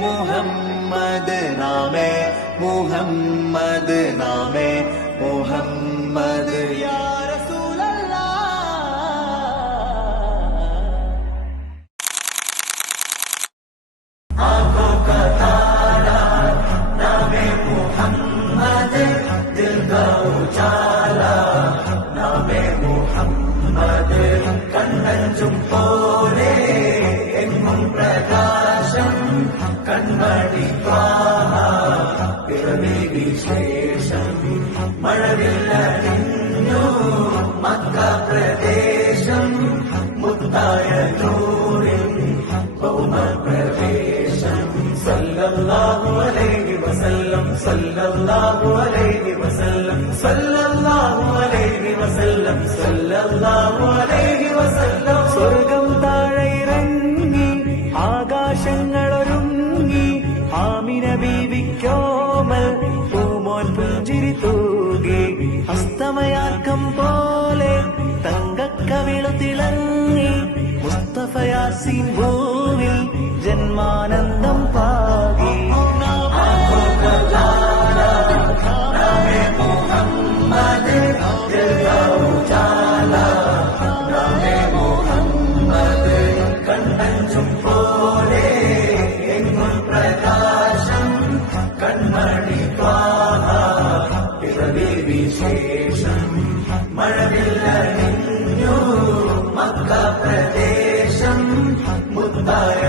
മുഹമ്മദ് നാമേ മുഹമ്മദ് നാമേ മുഹമ്മദ് യാ റസൂലല്ലാഹ് ആँखों का तारा नामे मुहम्मद दिल का उजाला नामे मुहम्मद കണ്ണഞ്ചും പോലെ എങ്ങും പ്രകാശം കൺമണി ത്വാഹ പിറവി വിശേഷം മഴവില്ലടിഞ്ഞു മക്ക പ്രദേശം മുത്തായ നൂറിൻ ഭൗമപ്രവേശം സല്ലല്ലാഹു അലൈഹി വസല്ലം സല്ലല്ലാഹു അലൈഹി വസല്ലം സല്ലല്ലാഹു അലൈഹി വസല്ലം സല്ലല്ലാഹു അലൈഹി വസല്ലം സ്വർഗം താഴെയിറങ്ങി ആകാശങ്ങളൊരുങ്ങി ആമിന ബീവിക്കോമൽ പൂമോൻ പുഞ്ചിരി തൂകി അസ്തമയാക്കം പോലെ തങ്കക്കവിളു തിളങ്ങി മുസ്തഫ യാസീൻ ഭൂവിൽ ജന്മാനന്ദം പാകി നാമേ മുഹമ്മദ് ദിൽ കാ ഉജാല നാമേ മുഹമ്മദ് കണ്ണഞ്ചും പോലെ എങ്ങും പ്രകാശം കൺമണി ത്വാഹ പിറവി വിശേഷം മഴവില്ലടിഞ്ഞു മക്ക പ്രദേശം മുത്തായ